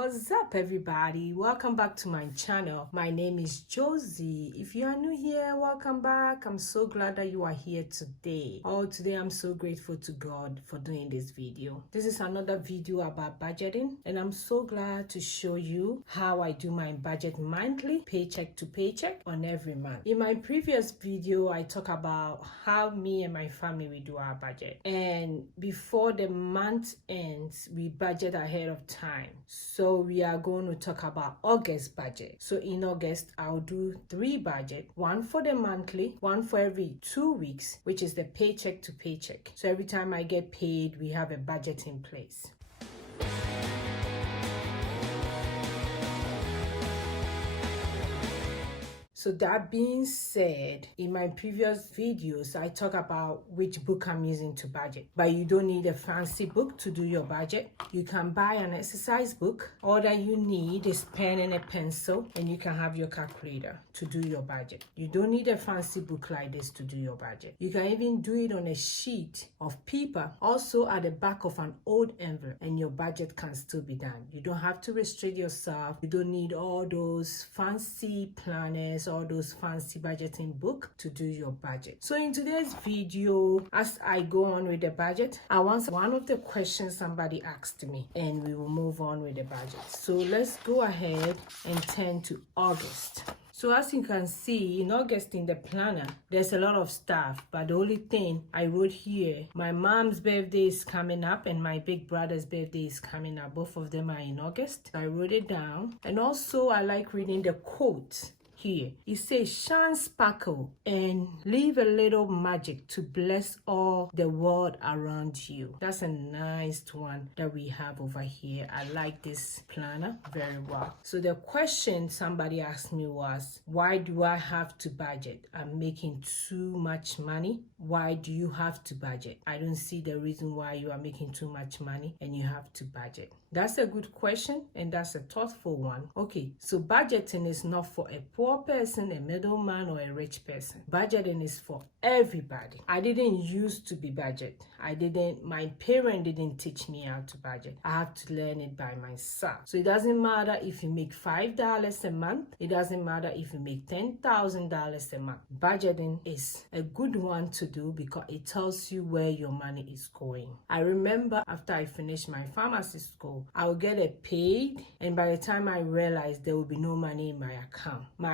What's up, everybody? Welcome back to my channel. My name is Josy. If you are new here, welcome back. I'm so glad that you are here today. Today I'm so grateful to God for doing this video. This is another video about budgeting, and I'm so glad to show you how I do my budget monthly, paycheck to paycheck on every month. In my previous video, I talk about how me and my family we do our budget, and before the month ends, we budget ahead of time. So we are going to talk about August budget. So in August, I'll do 3 budget, one for the monthly, one for every 2 weeks, which is the paycheck to paycheck. So every time I get paid, we have a budget in place. So that being said, in my previous videos, I talk about which book I'm using to budget. But you don't need a fancy book to do your budget. You can buy an exercise book. All that you need is pen and a pencil, and you can have your calculator to do your budget. You don't need a fancy book like this to do your budget. You can even do it on a sheet of paper, also at the back of an old envelope, and your budget can still be done. You don't have to restrict yourself. You don't need all those fancy planners, all those fancy budgeting book to do your budget. So in today's video, as I go on with the budget, I answer one of the questions somebody asked me, and we will move on with the budget. So let's go ahead and turn to August. So as you can see, in August in the planner, there's a lot of stuff, but the only thing I wrote here, my mom's birthday is coming up and my big brother's birthday is coming up. Both of them are in August. I wrote it down. And also I like reading the quote here. It says, shine sparkle and leave a little magic to bless all the world around you. That's a nice one that we have over here. I like this planner very well. So the question somebody asked me was, why do I have to budget? I'm making too much money. Why do you have to budget? I don't see the reason why you are making too much money and you have to budget. That's a good question, and that's a thoughtful one. Okay, so budgeting is not for a poor person, a middleman, or a rich person. Budgeting is for everybody. I didn't used to be budget. My parent didn't teach me how to budget. I have to learn it by myself. So it doesn't matter if you make $5 a month. It doesn't matter if you make $10,000 a month. Budgeting is a good one to do because it tells you where your money is going. I remember after I finished my pharmacy school, I will get a paid, and by the time I realized there will be no money in my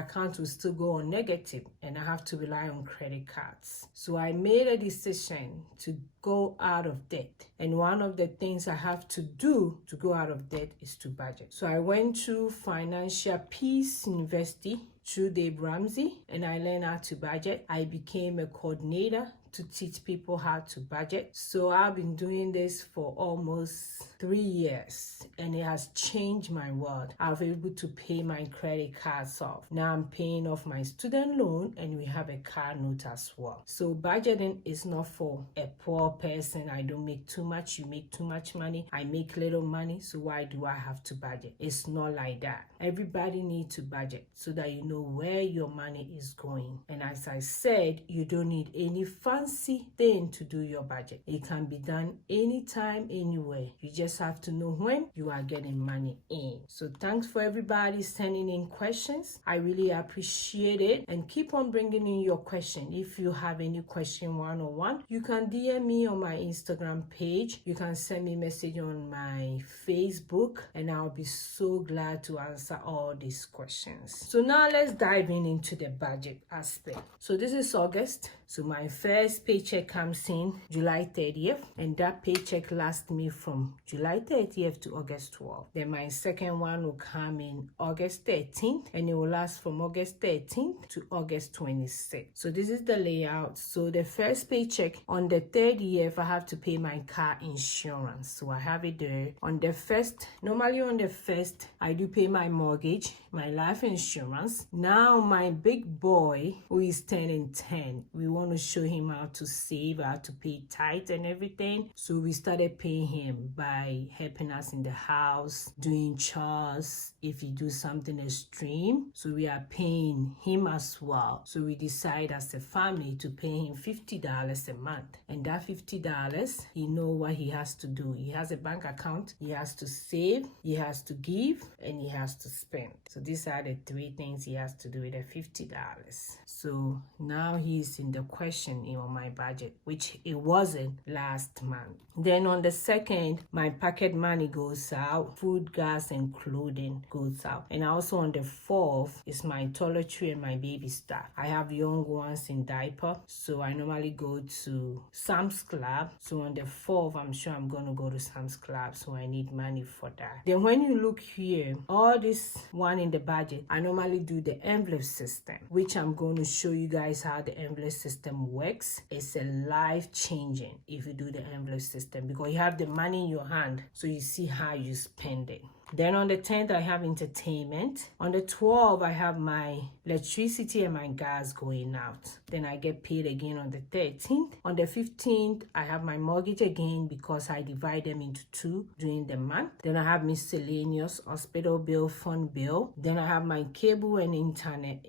account will still go on negative, and I have to rely on credit cards. So I made a decision to go out of debt, and one of the things I have to do to go out of debt is to budget. So I went to Financial Peace University through Dave Ramsey, and I learned how to budget. I became a coordinator to teach people how to budget. So I've been doing this for almost 3 years, and it has changed my world. I've been able to pay my credit cards off. Now I'm paying off my student loan, and we have a car note as well. So budgeting is not for a poor person. I don't make too much, you make too much money. I make little money, so why do I have to budget? It's not like that. Everybody needs to budget so that you know where your money is going. And as I said, you don't need any fancy thing to do your budget. It can be done anytime, anywhere. You just have to know when you are getting money in. So thanks for everybody sending in questions. I really appreciate it, and keep on bringing in your question. If you have any question one-on-one, you can DM me on my Instagram page. You can send me a message on my Facebook, and I'll be so glad to answer all these questions. So now let's dive into the budget aspect. So this is August. So my first paycheck comes in July 30th, and that paycheck lasts me from July 30th to August 12th. Then my second one will come in August 13th, and it will last from August 13th to August 26th. So this is the layout. So the first paycheck on the 30th, I have to pay my car insurance. So I have it there. On the first, normally on the first, I do pay my mortgage, my life insurance. Now my big boy, who is 10 and 10, we want to show him how to save, how to pay tithe and everything. So we started paying him by helping us in the house, doing chores, if he do something extreme. So we are paying him as well. So we decide as a family to pay him $50 a month. And that $50, he know what he has to do. He has a bank account, he has to save, he has to give, and he has to spend. So these are the three things he has to do with the $50. So now he's in the question on my budget, which it wasn't last month. Then on the 2nd, my pocket money goes out, food, gas, and clothing goes out. And also on the 4th is my toiletry and my baby stuff. I have young ones in diaper, so I normally go to Sam's Club. So on the 4th, I'm sure I'm going to go to Sam's Club, so I need money for that. Then when you look here, all this one in the budget, I normally do the envelope system, which I'm going to show you guys how the envelope system works. It's a life-changing if you do the envelope system, because you have the money in your hand, so you see how you spend it. Then on the 10th, I have entertainment. On the 12th, I have my electricity and my gas going out. Then I get paid again on the 13th. On the 15th, I have my mortgage again because I divide them into two during the month. Then I have miscellaneous, hospital bill, phone bill. Then I have my cable and internet.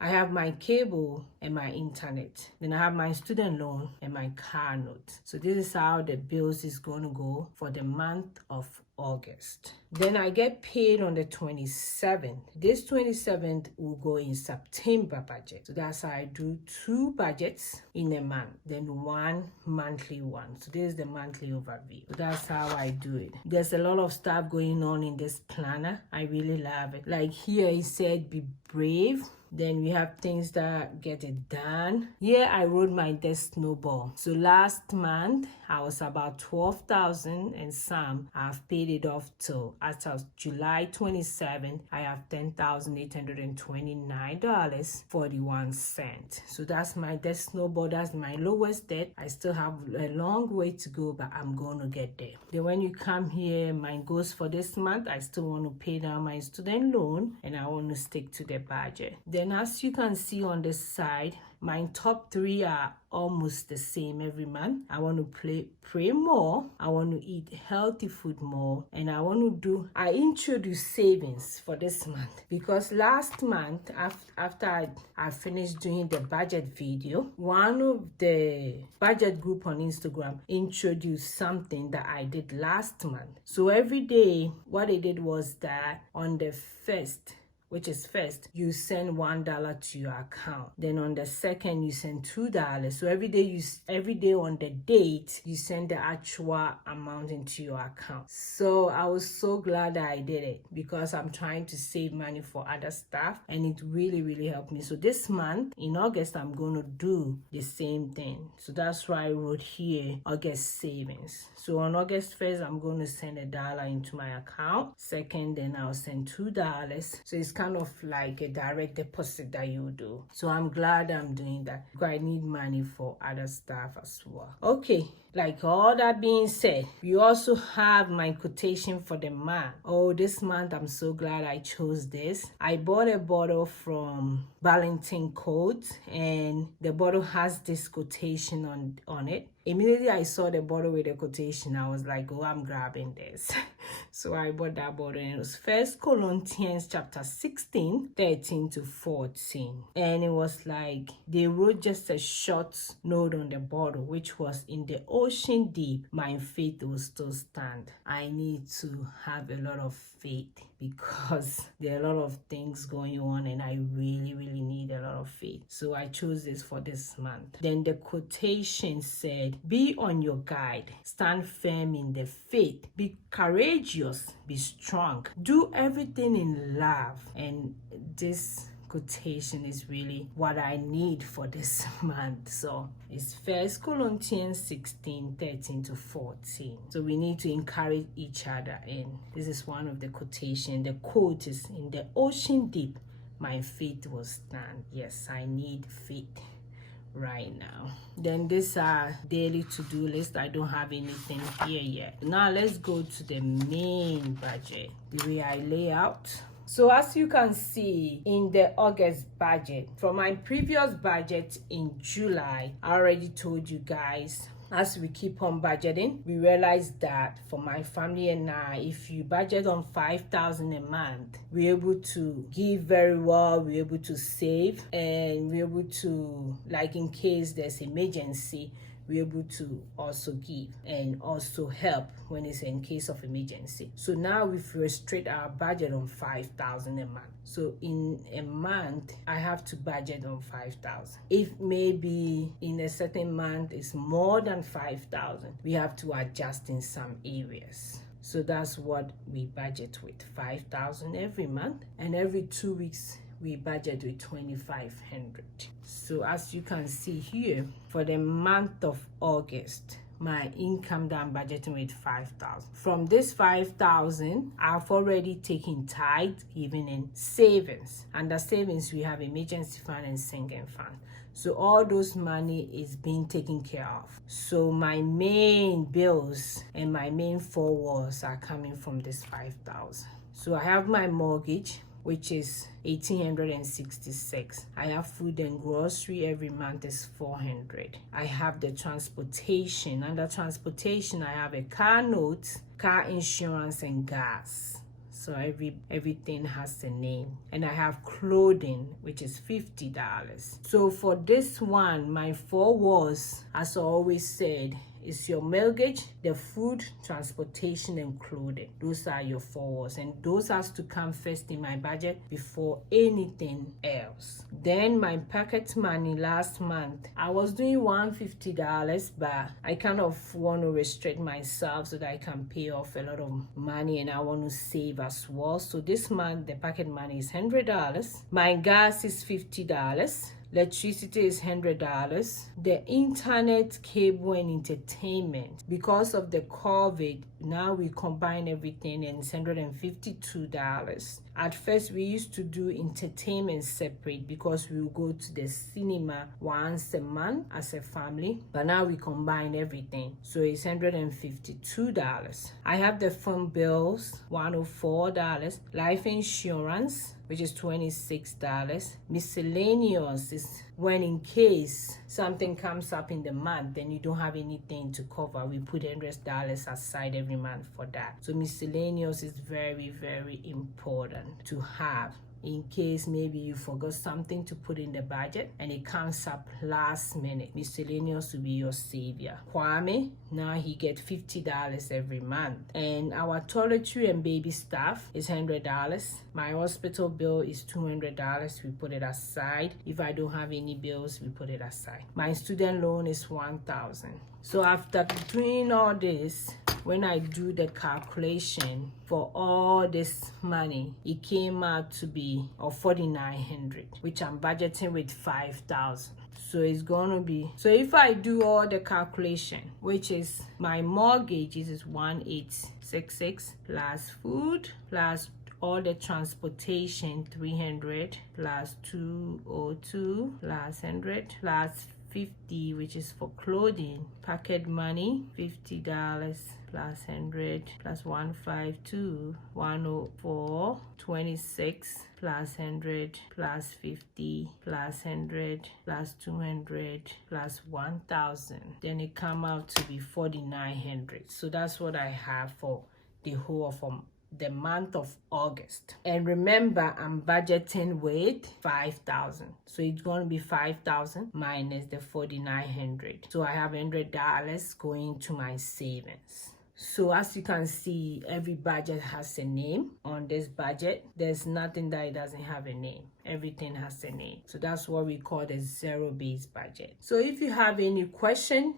I have my cable and my internet. Then I have my student loan and my car note. So this is how the bills is going to go for the month of August. Then I get paid on the 27th. This 27th will go in September budget. So that's how I do 2 budgets in a month, then 1 monthly one. So this is the monthly overview. So that's how I do it. There's a lot of stuff going on in this planner. I really love it. Like here it said, be brave. Then we have things that get it done. Here I wrote my desk snowball. So last month I was about 12,000 and some. I've paid it off till as of July 27th. I have $10,829.41. So that's my desk snowball. That's my lowest debt. I still have a long way to go, but I'm going to get there. Then when you come here, mine goes for this month. I still want to pay down my student loan and I want to stick to the budget. Then as you can see on this side, my top 3 are almost the same every month. I want to pray more. I want to eat healthy food more. And I introduce savings for this month. Because last month, after I finished doing the budget video, one of the budget group on Instagram introduced something that I did last month. So every day, what I did was that on the first, you send $1 to your account. Then on the 2nd, you send $2. So every day on the date, you send the actual amount into your account. So I was so glad that I did it because I'm trying to save money for other stuff and it really, really helped me. So this month, in August, I'm going to do the same thing. So that's why I wrote here, August savings. So on August 1st, I'm going to send $1 into my account. 2nd, then I'll send $2. So it's kind of like a direct deposit that you do. So I'm glad I'm doing that because I need money for other stuff as well. Okay, like all that being said, we also have my quotation for the month. Oh, this month I'm so glad I chose this. I bought a bottle from Burlington Coat and the bottle has this quotation on it. Immediately I saw the bottle with the quotation, I was like, oh, I'm grabbing this. So I bought that bottle and it was 1 Corinthians chapter 16, 13 to 14. And it was like, they wrote just a short note on the bottle, which was, in the ocean deep, my faith will still stand. I need to have a lot of faith because there are a lot of things going on and I really, really need a lot of faith. So I chose this for this month. Then the quotation said, be on your guard, stand firm in the faith, be courageous, be strong, do everything in love. And this quotation is really what I need for this month. So it's 1 Corinthians 16, 13 to 14. So we need to encourage each other. And this is one of the quotation. The quote is, in the ocean deep, my faith will stand. Yes, I need faith right now. Then this are daily to-do list. I don't have anything here yet. Now let's go to the main budget. The way I lay out So as you can see in the August budget, from my previous budget in July, I already told you guys, as we keep on budgeting, we realize that for my family and I, if you budget on 5,000 a month, we're able to give very well, we're able to save, and we're able to, like in case there's emergency, we're able to also give and also help when it's in case of emergency. So now we've restricted our budget on 5,000 a month. So in a month, I have to budget on 5,000. If maybe in a certain month it's more than 5,000, we have to adjust in some areas. So that's what we budget with, 5,000 every month, and every 2 weeks we budget with 2,500. So as you can see here, for the month of August, my income that I'm budgeting with 5,000. From this 5,000, I've already taken tithe, even in savings. Under savings, we have emergency fund and sinking fund. So all those money is being taken care of. So my main bills and my main four walls are coming from this 5,000. So I have my mortgage, which is 1,866. I have food and grocery every month is 400. I have the transportation. Under transportation, I have a car note, car insurance, and gas. So everything has a name. And I have clothing, which is $50. So for this one, my four walls, as I always said, is your mortgage, the food, transportation, and clothing. Those are your four walls, and those has to come first in my budget before anything else. Then my pocket money last month, I was doing $150, but I kind of want to restrict myself so that I can pay off a lot of money, and I want to save as well. So this month the pocket money is $100. My gas is $50. Electricity is $100. The internet, cable, and entertainment, because of the COVID, now we combine everything and it's $152. At first, we used to do entertainment separate because we would go to the cinema once a month as a family, but now we combine everything. So it's $152. I have the phone bills, $104. Life insurance, which is $26. Miscellaneous is when in case something comes up in the month and you don't have anything to cover, we put $100 aside every month for that. So miscellaneous is very, very important to have in case maybe you forgot something to put in the budget and it comes up last minute. Miscellaneous will be your savior. Kwame, now he gets $50 every month. And our toiletry and baby stuff is $100. My hospital bill is $200. We put it aside. If I don't have any bills, we put it aside. My student loan is $1,000. So after doing all this, when I do the calculation for all this money, it came out to be $4,900, which I'm budgeting with 5,000. So it's gonna be, so if I do all the calculation, which is my mortgage is 1,866 plus food plus all the transportation 300 plus 202 plus 100 plus 50, which is for clothing, pocket money $50 plus 100 plus 152 104 26 plus 100 plus 50 plus 100 plus 200 plus 1,000. Then it come out to be 4,900. So that's what I have for the whole of the month of August. And remember, I'm budgeting with 5,000. So it's going to be 5,000 minus the 4,900. So I have $100 going to my savings. So as you can see, every budget has a name. On this budget, there's nothing that it doesn't have a name. Everything has a name. So that's what we call the zero-based budget. So if you have any question,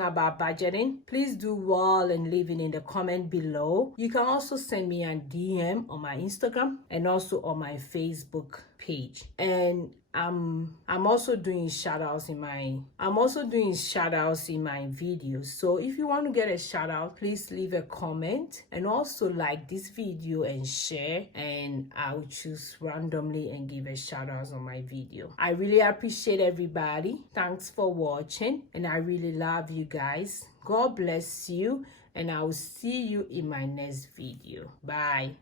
about budgeting, please do well and leave it in the comment below. You can also send me a DM on my Instagram and also on my Facebook page. And I'm also doing shout outs in my videos. So if you want to get a shout out, please leave a comment and also like this video and share, and I'll choose randomly and give a shout out on my video. I really appreciate everybody. Thanks for watching, and I really love you guys. God bless you, and I will see you in my next video. Bye.